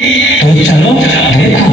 तो चलो देखो।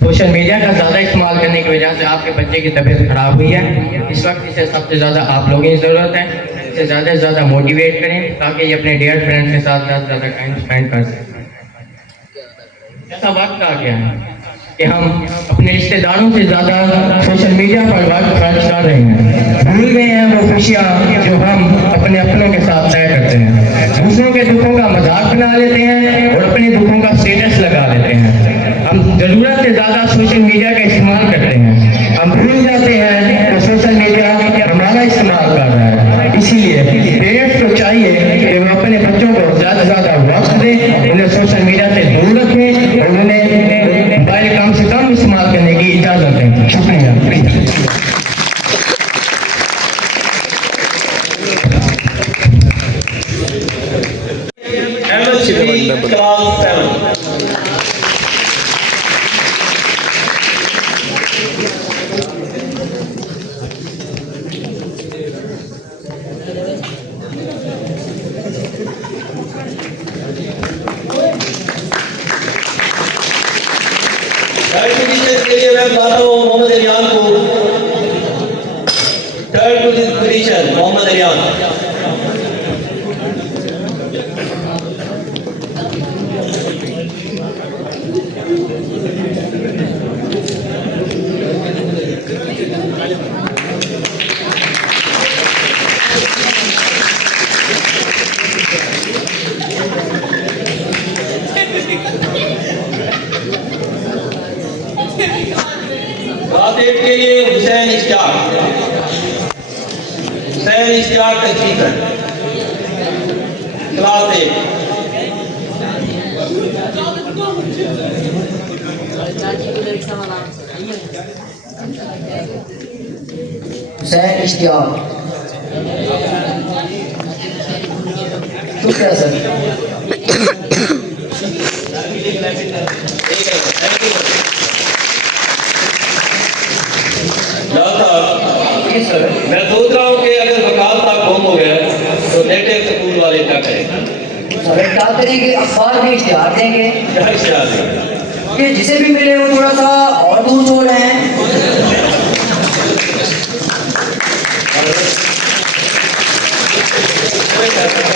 सोशल मीडिया का ज़्यादा इस्तेमाल करने की वजह से आपके बच्चे की तबीयत खराब हुई है। इस वक्त इसे सबसे ज़्यादा आप लोगों की ज़रूरत है। इसे ज़्यादा से ज़्यादा मोटिवेट करें ताकि ये अपने डियर फ्रेंड्स के साथ ज़्यादा टाइम स्पेंड कर सकें। ऐसा वक्त आ गया है कि हम अपने रिश्तेदारों से ज़्यादा सोशल मीडिया पर वक्त खर्च कर रहे हैं। भूल गए हैं वो खुशियाँ जो हम अपने अपनों के साथ तय करते हैं। दूसरों के दुखों का मजाक बना लेते हैं और अपने दुखों का स्टेटस लगा लेते हैं। हम ज़रूरत से ज़्यादा सोशल मीडिया का इस्तेमाल करते हैं। हम भूल जाते हैं कि सोशल मीडिया हमारा इस्तेमाल कर रहा है। इसीलिए पेरेंट्स को चाहिए कि वो अपने बच्चों को ज़्यादा से ज़्यादा वक्त दें, उन्हें सोशल मीडिया से दूर रखें और उन्हें मोबाइल कम से कम इस्तेमाल करने की इजाज़त दें। शुक्रिया। के लिए मैं बुलाता हूँ मोहम्मद रियान को। Third position Mohammad Riyan. रातेब के लिए हुसैन इश्तियाक। हुसैन इश्तियाक तशरीफ है क्लास 8। हुसैन इश्तियाक। शुक्रिया सर। जी सर, मैं सोच रहा हूँ कि अगर वकालत तक गुम हो गया तो नेटिव स्कूल वाले क्या करेंगे? सर क्या करेंगे, अखबार में इश्तिहार देंगे क्या इश्तिहार देंगे? कि जिसे भी मिले वो थोड़ा सा और दूर छोड़ रहे हैं।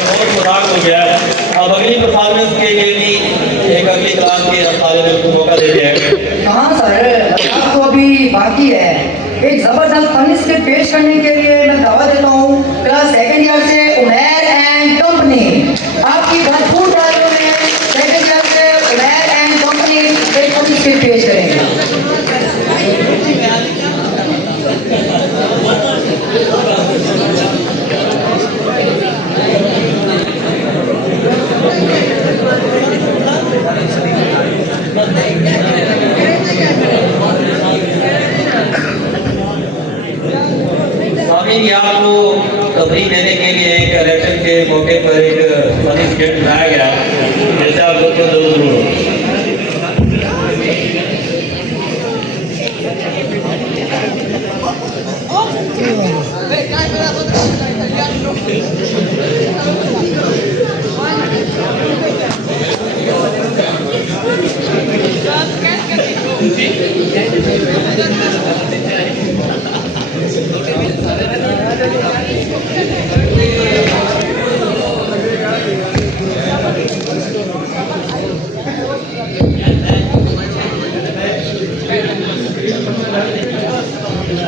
बहुत मजाक हो गया। अब अगली परफॉर्मेंस के लिए भी एक अगली क्लास के तालिब को मौका देते हैं। हाँ सर, मजाक तो अभी बाकी है। एक जबरदस्त फनी स्क्रिप्ट पेश करने के लिए मैं दावा देता हूँ क्लास सेकेंड ईयर से उमैर एंड कंपनी। आपकी भरपूर तालियों में सेकेंड ईयर से उमैर एंड कंपनी एक फनी स्क्रिप्ट पेश करेंगे। स्वामी आपको तफरीह देने के लिए एक इलेक्शन के मौके पर एक फनी स्किट बनाया गया, जैसे आप लोग को जरूर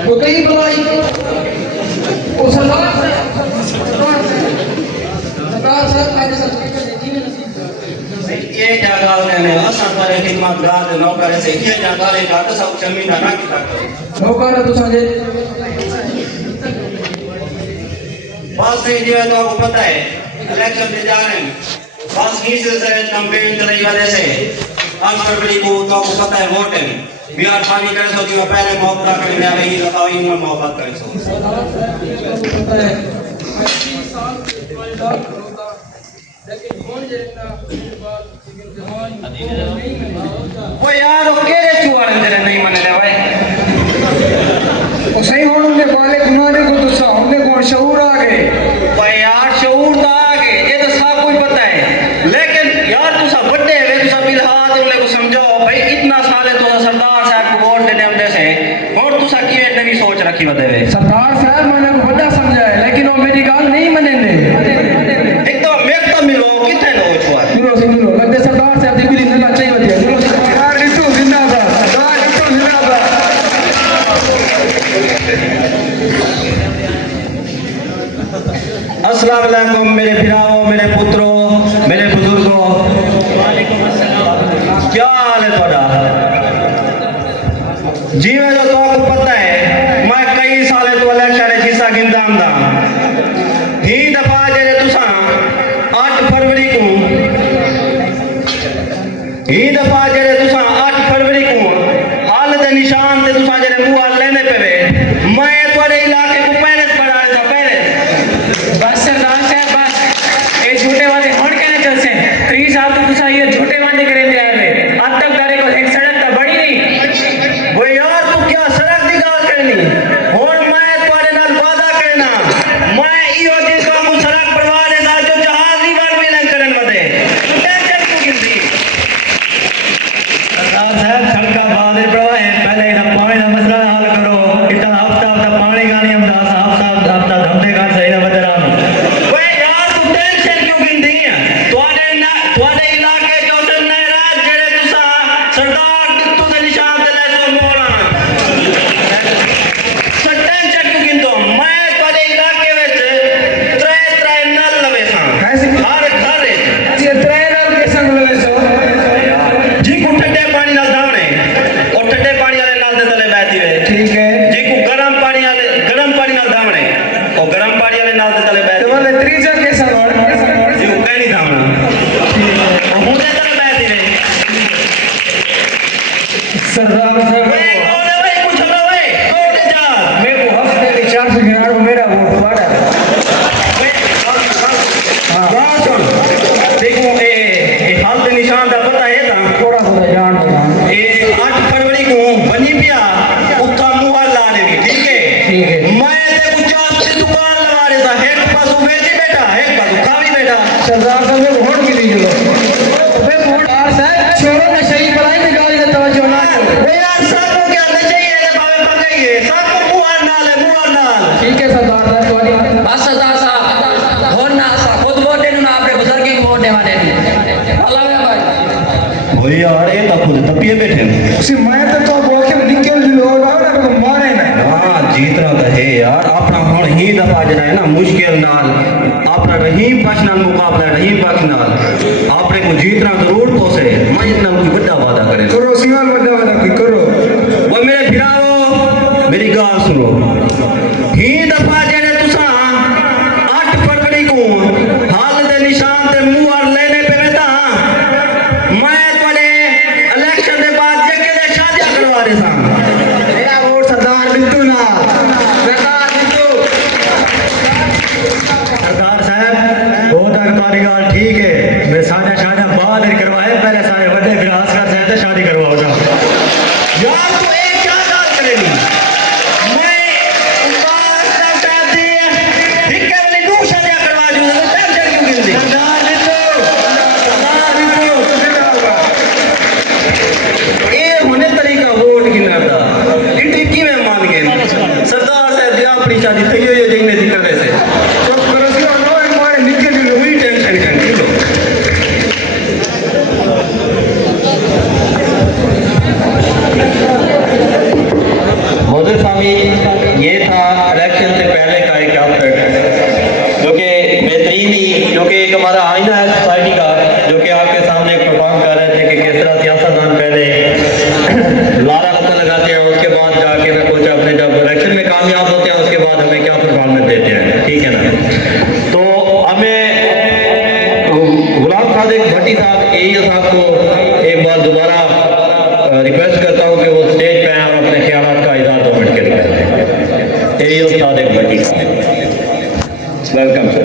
वो कई बुलाई वो सरदार ये जगह ने असा करे खिदमत गाद नौकर से ये जगह ले जात सब जमीन ना किता नौकर तो संजय बस से जो है तो आपको पता है इलेक्शन में जा रहे हैं, बस ही सिलसिले कैंपेन चलाई वजह से 8 फरवरी को तो आपको पता है वोट है बिहार पानी करे सो जो पहले मोहब्बत करें मैं वही लगाओ इन में मोहब्बत करें सो वो यार वो केरे चुआरे तेरे नहीं मने ले भाई तो सही होने वाले गुनाहे को तो सामने कौन शऊर आ गए। भाई यार शऊर तो आ गए ये तो सब कुछ पता है, लेकिन यार तू सब बड़े है तू सब इल्हाद उन्हें को समझाओ भाई इतना साल है तो सरदार साहब को वोट देने हम जैसे और तू सब की नवी सोच रखी बदे हुए सरदार साहब मैंने को बड़ा समझा है लेकिन वो मेरी गाल नहीं मनेंगे। एक तो मैं तो मिलो कितने लोग छुआ सुनो लगते सरदार साहब की बिली ना चाहिए बतिया सुनो सरदार रितु जिंदाबाद सरदार रितु जिंदाबाद। अस्सलाम वालेकुम मेरे फिराओ मेरे पुत्रों मेरे बुजुर्गों, क्या हाल है थोड़ा? जी मैं जो तो आपको पता है मैं कई साल तो इलेक्शन हिस्सा गिनता आंदा ही दफा जेरे तुसा 8 फरवरी को ही दफा जेरे तुसा 8 फरवरी को हाल दे निशान ते तुसा जेरे मुंह लेने पेवे मैं थोड़े इलाके को पहले पढ़ा था पहले बस सरदार साहब बस ये झूठे वाले होड़ कहने चल से 3 साल तो तुसा ये झूठे वादे करे दे आए अब तक तारे को एक सड़क तो बड़ी नहीं वो यार तू क्या सड़क दी गाल करनी और मैं तुम्हारे नाल वादा करना मैं इहो दिन को हम सड़क बनवा देता जो जहाज ही बार में लंग करन बदे तू टेंशन क्यों गिनती? सरदार साहब सड़क बाद प्रवाह है पहले इधर पानी का मसला हल करो इतना हफ्ता पानी का नहीं हम हफ्ता धमते का सही ना बदे राम वो यार तू टेंशन क्यों गिनती है तुम्हारे इलाके जो ने राज जेड़े तुसा सरदार टिट्टू के निशान ते ले सो मोड़ा सट्टन चक्कू गिनतो मैं तुम्हारे इलाके विच त्रै नल लवे सा हर घर ये त्रै नाल के संग लगे सो जी को ठंडे पानी नाल धावणे और ठंडे पानी वाले नाल दे तले बैठी वे ठीक है जी को गरम पानी नाल धावणे और गरम पानी वाले नाल दे तले तो बैठी वाले त्रीजा के संग जी को कहीं नहीं धावना और मुंह दे तले बैठी वे सरदार साहब वे कौन है वे कुछ लो वे कौन है जा मेरे को हफ्ते में 400 गिनारो मेरा वोट पड़ा की पढ़ाई में गाली का तवज्जो ना करो। वो यार सबको क्या नशे ही है बाबे पकाई है सबको मुंह नाल है मुंह नाल। ठीक है सरदार साहब सॉरी। बस सरदार साहब वोट ना खुद वोट देने ना अपने बुजुर्ग की वोट देवा देनी अल्लाह में भाई वो यार ये तो खुद तपिए बैठे हैं। उसी मैं तो बोके निकल लो बाबा ना को मारे ना। हाँ जीतना तो है यार अपना हुण ही दफा जरा है ना मुश्किल नाल अपना रहीम पक्ष नाल मुकाबला रहीम पक्ष नाल आपने को जीतना जरूर तो से मैं इतना कोई बड़ा वादा करे करो सिंगल बड़ा बड़ा कोई करो। वो मेरे भिराओ मेरी गाल सुनो ही दफा जने तुसा 8 फरवरी को हाल दे निशान ते मुंह और लेने पे वेता मैं तोड़े इलेक्शन दे बाद जके दे शादी करवा रहे सा मेरा वोट सरदार बिट्टू ना सरदार बिट्टू। सरदार साहब वो तक तुम्हारी गाल ठीक है मैं साजा शादा बाद में करवाए पहले सारे बड़े विरास कर से शादी करवाओ जा यार तू एक क्या गाल करेगी मैं उस्ताद से शादी हिक्के वाली दो शादियां करवा दूं तो टेंशन क्यों गिनती सरदार बिट्टू ये होने तरीका वोट गिनने का इटी की मैं मान गए सरदार साहब दिया अपनी शादी थई हुई है जिंगने दी करे से चुप करो सी और नो मारे निकल लो। कोई टेंशन नहीं लो मोदी स्वामी ये था इलेक्शन से पहले का एक आपका जो कि बेहतरीन ही जो कि एक हमारा आईना है सोसाइटी का जो कि आपके सामने परफॉर्म कर रहे थे कि किस तरह सियासतदान पहले लारा लता लगाते हैं उसके बाद जाके मैं कुछ अपने जब इलेक्शन में कामयाब होते हैं उसके बाद हमें क्या परफॉर्मेंस देते हैं ठीक है ना। तो हमें गुलाम सादिक भट्टी साहब एईओ साहब को एक बार दोबारा रिक्वेस्ट करता हूँ कि वो स्टेज पे आए और अपने ख्यालात का इजहार 2 मिनट के लिए करें। एईओ सादिक भट्टी साहब वेलकम सर।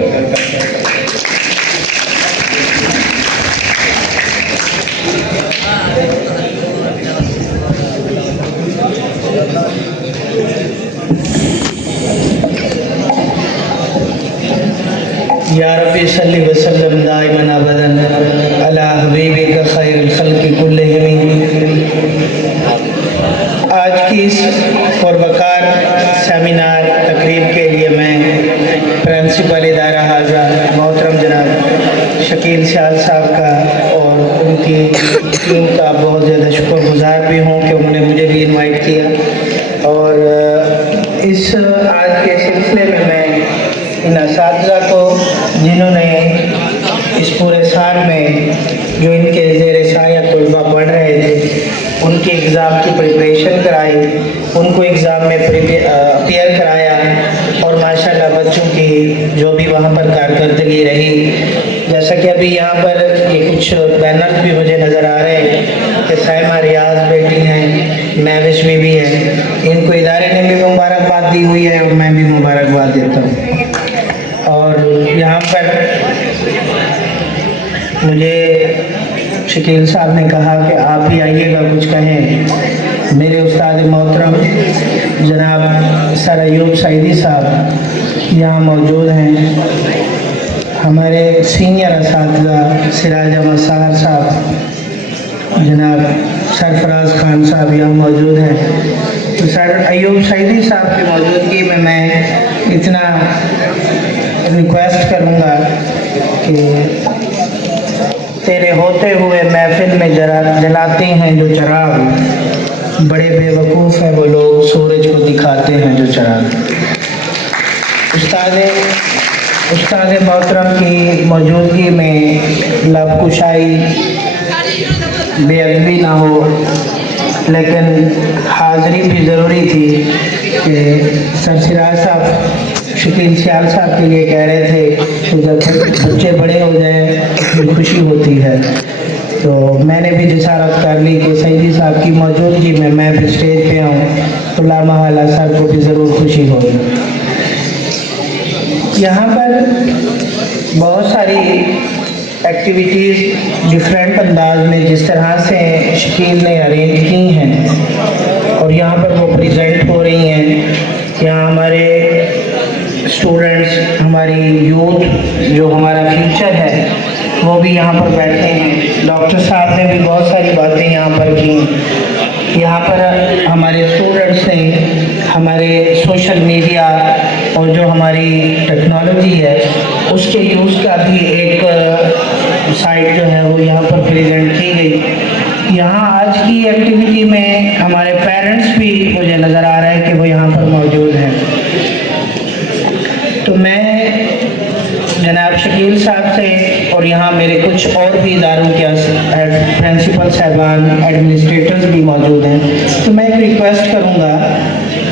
या रब्बी सल्ली वसल्लम दाइमन अबदन अला हबीबिका खैरुल खल्क़ि कुल्लिहिम। आज की इस पुरवकार सेमिनार तकरीब के लिए मैं प्रिंसिपल इदारा हाजा मोहतरम जनाब शकील सियाल साहब का और उनकी टीम का बहुत ज़्यादा शुक्रगुजार भी हूँ कि उन्होंने मुझे भी इनवाइट किया। और इस आज के सिलसिले में मैं इन असातिज़ा को जिन्होंने इस पूरे साल में जो इनके ज़ेर साया तलबा पढ़ रहे थे उनके एग्ज़ाम की प्रिपरेशन कराई, उनको एग्ज़ाम में अपियर कराया और माशाल्लाह बच्चों की जो भी वहाँ पर कारकर्दगी रही, जैसा कि अभी यहाँ पर ये कुछ बैनर्स भी मुझे नज़र आ रहे हैं कि साइमा रियाज बेटी हैं, महविश भी है, इनको इदारे ने भी मुबारकबाद दी हुई है और मैं भी मुबारकबाद देता हूँ। और यहाँ पर मुझे शकील साहब ने कहा कि आप ही आइएगा कुछ कहें। मेरे उस्ताद मोहतरम जनाब सर अयूब सईदी साहब यहाँ मौजूद हैं, हमारे सीनियर असातिज़ा सिराज अहमद साहर साहब, जनाब सरफराज खान साहब यहाँ मौजूद हैं। तो सर अयूब सईदी साहब की मौजूदगी में मैं इतना रिक्वेस्ट करूँगा कि तेरे होते हुए महफिल में जलाते हैं जो चराग, बड़े बेवकूफ़ हैं वो लोग सूरज को दिखाते हैं जो चराग। उस्ताद मोहतरम की मौजूदगी में लबकुशाई बेअदबी ना हो, लेकिन हाज़री भी ज़रूरी थी कि सर सिराज साहब शकील सियाल साहब के लिए कह रहे थे कि जब बच्चे बड़े हो जाएं अपनी खुशी होती है, तो मैंने भी जिसारत कर ली कि सईदी साहब की मौजूदगी में मैं भी स्टेज पे आऊँ तो लामहला सर को भी ज़रूर खुशी होगी। यहाँ पर बहुत सारी एक्टिविटीज़ डिफरेंट अंदाज में जिस तरह से शकील ने अरेंज की हैं और यहाँ पर वो प्रेजेंट हो रही हैं। यहाँ हमारे स्टूडेंट्स, हमारी यूथ जो हमारा फ्यूचर है, वो भी यहाँ पर बैठे हैं। डॉक्टर साहब ने भी बहुत सारी बातें यहाँ पर की। यहाँ पर हमारे स्टूडेंट्स ने हमारे सोशल मीडिया और जो हमारी टेक्नोलॉजी है उसके यूज़ का भी एक साइट जो है वो यहाँ पर प्रेजेंट की गई। यहाँ आज की एक्टिविटी में हमारे पेरेंट्स भी मुझे नज़र आ रहा है कि वो यहाँ पर मौजूद हैं। तो मैं जनाब शकील साहब से और यहाँ मेरे कुछ और भी इदारों के प्रिंसिपल साहबान, एडमिनिस्ट्रेटर्स भी मौजूद हैं, तो मैं एक रिक्वेस्ट करूँगा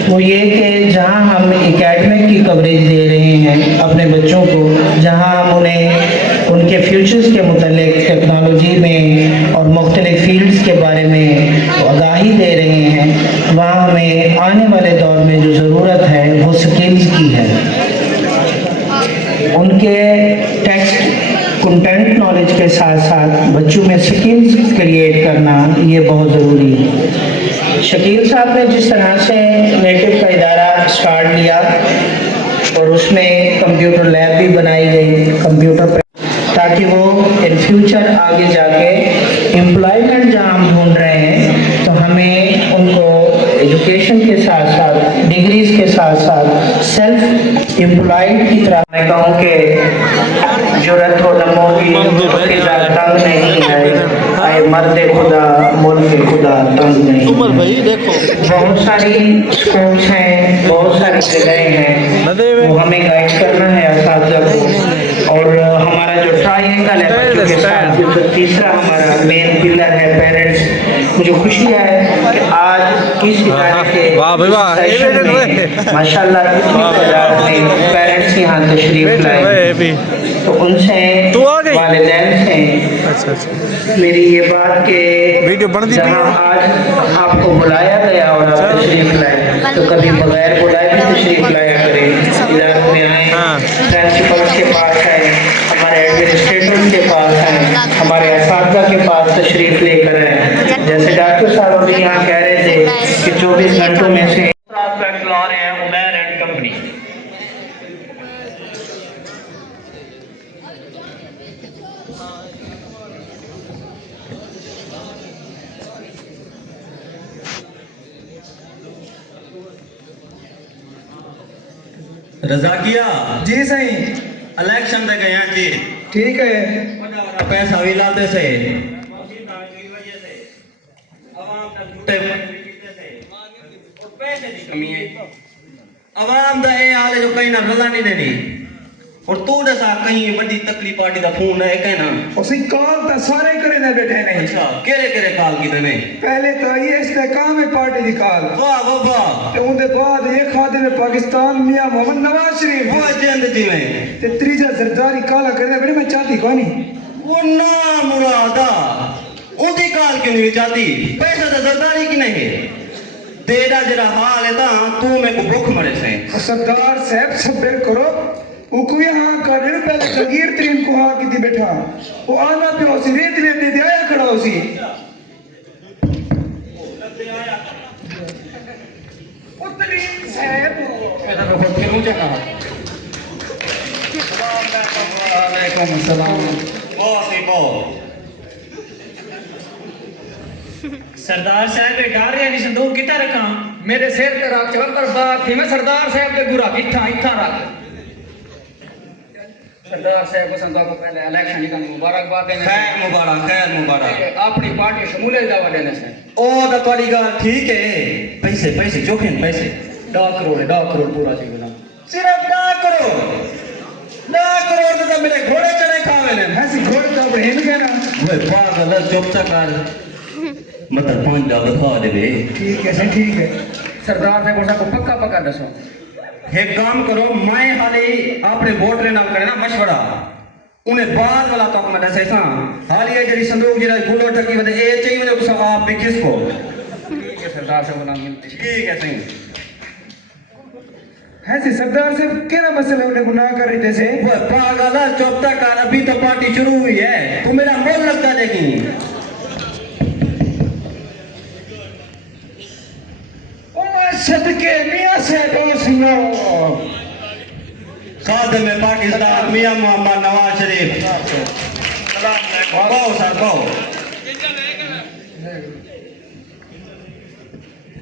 वो ये कि जहाँ हम एकेडमिक की कवरेज दे रहे हैं अपने बच्चों को, जहाँ हम उन्हें उनके फ्यूचर्स के मुतालिक टेक्नोलॉजी में और मुख्तलिफ फील्ड्स के बारे में आगाही दे रहे हैं, वहाँ हमें आने वाले दौर में जो ज़रूरत है वो स्किल्स की है। उनके टेक्स्ट कंटेंट नॉलेज के साथ साथ बच्चों में स्किल्स क्रिएट करना ये बहुत ज़रूरी है। शकील साहब ने जिस तरह से नेटिव का इदारा स्टार्ट लिया और उसमें कंप्यूटर लैब भी बनाई गई, कंप्यूटर ताकि वो इन फ्यूचर आगे जाके एम्प्लॉयमेंट जहाँ हम ढूंढ रहे हैं तो हमें उनको एजुकेशन के साथ साथ डिग्रीज के साथ साथ सेल्फ एम्प्लॉयड की तरह मैं कहूँ कि जुरत हो नमो की तंग नहीं है, आए मर्द खुदा मुल्क खुदा तंग नहीं। बहुत सारी स्कूल्स हैं, बहुत सारी जगहें हैं, वो हमें गाइड करना है असातिज़ा को। और हमारा जो ट्रायंगल है बच्चों के साथ, जो तीसरा हमारा मेन पिलर है पेरेंट्स। मुझे खुशी है कि आज इस इदारे के सेशन में माशाल्लाह इतनी तादाद में पेरेंट्स यहाँ तशरीफ लाए, तो उनसे वालिदैन से मेरी ये बात के जहाँ आज आपको बुलाया गया और आप तशरीफ लाए तो कभी बगैर बुलाए भी तशरीफ लाया करें। इदारों में आए, प्रिंसिपल्स के पास आए, हमारे एडमिनिस्ट्रेटर्स के पास आए, हमारे असातिज़ा के पास तशरीफ लेकर आए। जैसे डॉक्टर साहब अभी यहाँ कह रहे थे कि 24 घंटों में से चला रहे हैं उमैर एंड कंपनी। रजाकिया जी सही इलेक्शन तक गया जी, ठीक है। बड़ा पैसा भी लाते से अवाम दा ए हाल है जो कहीं ना रजा नहीं देनी। और तू दसा कहीं बड़ी तकली पार्टी दा फोन है कहना उसी कॉल ता सारे करे ने बैठे नहीं। अच्छा केरे केरे काल की देने पहले तो ये इस्तेकाम है पार्टी दी कॉल, वाह वाह वाह, ते उनके बाद ये खाते में पाकिस्तान मियां मोहम्मद नवाज शरीफ वो जेंद जीवे ते त्रीजा सरदारी काला करने बड़े मैं चाहती कोनी वो ना मुरादा उनकी काल क्यों नहीं चाहती, पैसा तो सरदारी की नहीं है। तेरा जरा हाल है ता तू मेरे को भूख मरे से सरदार साहब सब्र करो। उको यहाँ का दिन पहले जगीर तरीन को हाँ की थी बैठा वो आना पे उसी रेत लेते दे आया खड़ा उसी उतनी साहब वालेकुम अस्सलाम। सरदार साहब के डर रहे नहीं संदूक कितना रखा मेरे सिर पे रख चल पर बात थी मैं सरदार साहब के बुरा किथा इथा रख। सरदार साहब को संदूक को पहले इलेक्शन का मुबारकबाद देने खैर मुबारक अपनी पार्टी शमूलियत दावा देने से ओ तो तुम्हारी गाल ठीक है। पैसे पैसे जोखिम पैसे 10 करोड़ पूरा चाहिए ना सिर्फ 10 करोड़ तो मेरे घोड़े चढ़े खावे ने ऐसी घोड़े तो अपने हिंद के ना वे पागल चुप कर मतलब 5 डॉलर खा दे। ठीक है सर ठीक है। सरदार साहब को पक्का दसो एक काम करो मैं हाले अपने वोट लेना करे ना मशवरा उन्हें बाद वाला तक मैं दसे सा हाल ये जड़ी संदूक जरा गुलो टकी वदे ए चाहिए वदे कुछ आप भी किसको ठीक है। सरदार साहब नाम मिलते ठीक है सही ऐसे सरदार साहब केना मसला उन्हें गुनाह कर रहे थे वो पागल चुप कर अभी तो पार्टी शुरू हुई है तू मेरा मोल लगता लेकिन सदके मियां साहब सिंहो खादिम पाकिस्तान मियां मोहम्मद नवाज शरीफ कहो सर कहो।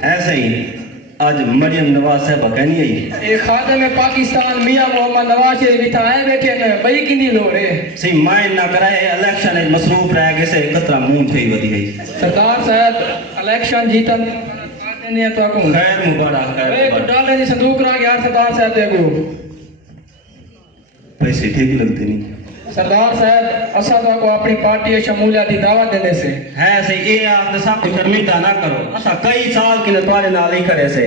ऐसे ही आज मरियम नवाज साहब कहनी आई एक खाते में पाकिस्तान मियां मोहम्मद नवाज शरीफ बिठाए बैठे ने बई किनी लोड़ है सी माइन ना कराए इलेक्शन में मसरूफ रह गए से कतरा मुंह थई वधी गई। सरदार साहब इलेक्शन जीतन ने तो को खैर मुबारक खैर एक मुबारक। डाले दी संदूक रहा यार सरदार साहब देखो पैसे ठीक लगते नहीं सरदार साहब असा तो को अपनी पार्टी की शमूलियत की दावत देने से है सही ये आप तो सब शर्मिंदा ना करो असा कई साल के तुम्हारे नाल ही करे से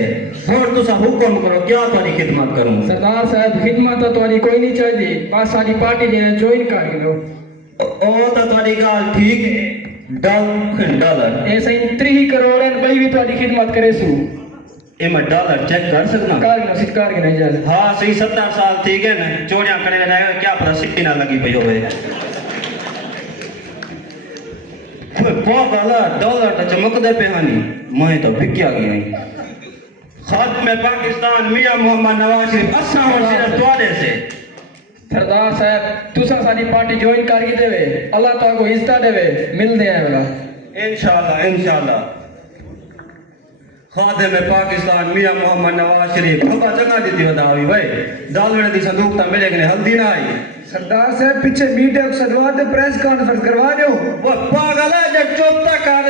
और तुसा हुक्म करो क्या तुम्हारी खिदमत करूं। सरदार साहब खिदमत तो तुम्हारी कोई नहीं चाहिए बस सारी पार्टी ने ज्वाइन कर लो ओ तो तुम्हारी गाल ठीक है डॉलर ऐसे ही 3 करोड़ बई भी तुम्हारी खिदमत करे सु ए मैं डॉलर चेक कर सकना कार ना सिटकार के नहीं जाए हाँ सही 70 साल ठीक है ना चोरियां करे रहेगा क्या पता सिट्टी ना लगी पई होवे डॉलर तो चमकदे पे हानी मैं तो भिक्या गई खाद में पाकिस्तान मियां मोहम्मद नवाज शरीफ असा और सिर्फ द्वारे से सरदार साहब तुसा सारी पार्टी ज्वाइन कर के देवे अल्लाह ताला को इज्जत देवे मिल दे वाला इंशाल्लाह इंशाल्लाह खादे में पाकिस्तान मियां मोहम्मद नवाज शरीफ खबा जगह दी बतावी भाई दालवड़े दी संदूक ता मेरे कने हल्दी ना आई। सरदार साहब पीछे मीडिया को सदवा दे प्रेस कॉन्फ्रेंस करवा दो। वो पागल है जब चुप तक कर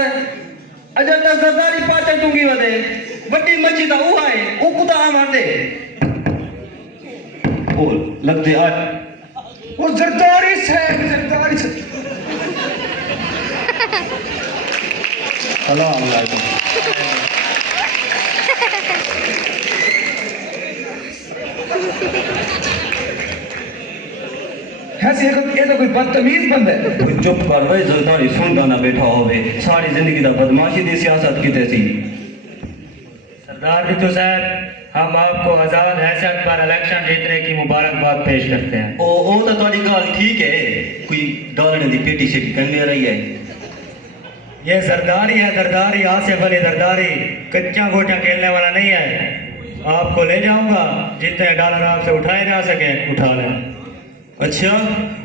अजर तक सरदारी पाचे दूंगी वदे बड़ी मच्छी ता वो है वो कुदा मार दे बोल लगते आज वो जरदारी से जरदारी से सलाम अलैकुम। ऐसे ये तो कोई बदतमीज बंदा है। कोई चुप कर भाई जरदारी सुनदा ना बैठा होवे सारी जिंदगी दा बदमाशी दी सियासत कीते सी। सरदार बिट्टू साहब हम आपको आजाद हैसियत पर इलेक्शन जीतने की मुबारकबाद पेश करते हैं। ओ तो तुम्हारी गाल ठीक है कोई डॉलर दी पेटी शेटी कहने रही है ये जरदारी है जरदारी आसिफ अली जरदारी कच्चा गोटा खेलने वाला नहीं है। आपको ले जाऊंगा जितने डॉलर आपसे उठाए जा सके उठा लें। अच्छा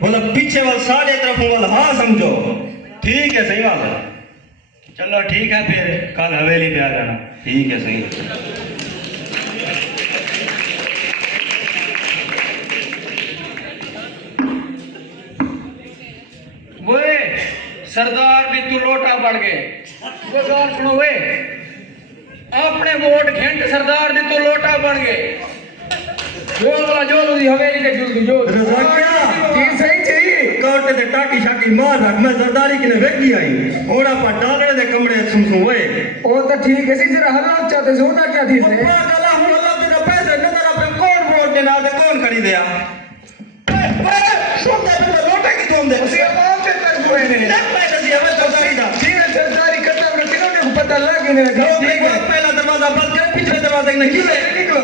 बोला पीछे वाल साढ़े तरफ वाल हाँ समझो ठीक है सही बात है। चलो ठीक है फिर कल हवेली पे आ जाना। ठीक है सही। वे सरदार भी तू लोटा पड़ गए वो गाल सुनो वे अपने वोट घंट सरदार भी तू लोटा पड़ गए जोर वाला जोर उदी हवेली के जुल जो जी सही चाहिए कोटे ते टाकी शाकी मार रख मैं जरदारी के वेगी आई ओड़ा पर डालने दे कमरे सुमसु वे वो तो ठीक है सी जरा हल्ला चाहते सोना क्या थी से पागल हूं अल्लाह तेरा पैसे नजर पे कौन वोट देना दे कौन खरीदया सोते पे लोटे की तुम दे उसे आवाज पे कर कोई नहीं जब मैं दसी हमें जरदारी दा ठीक है सरदारी करता है किन्होंने को पता लग गया ठीक है पहला दरवाजा बंद कर पिछले दरवाजे ने की निकलो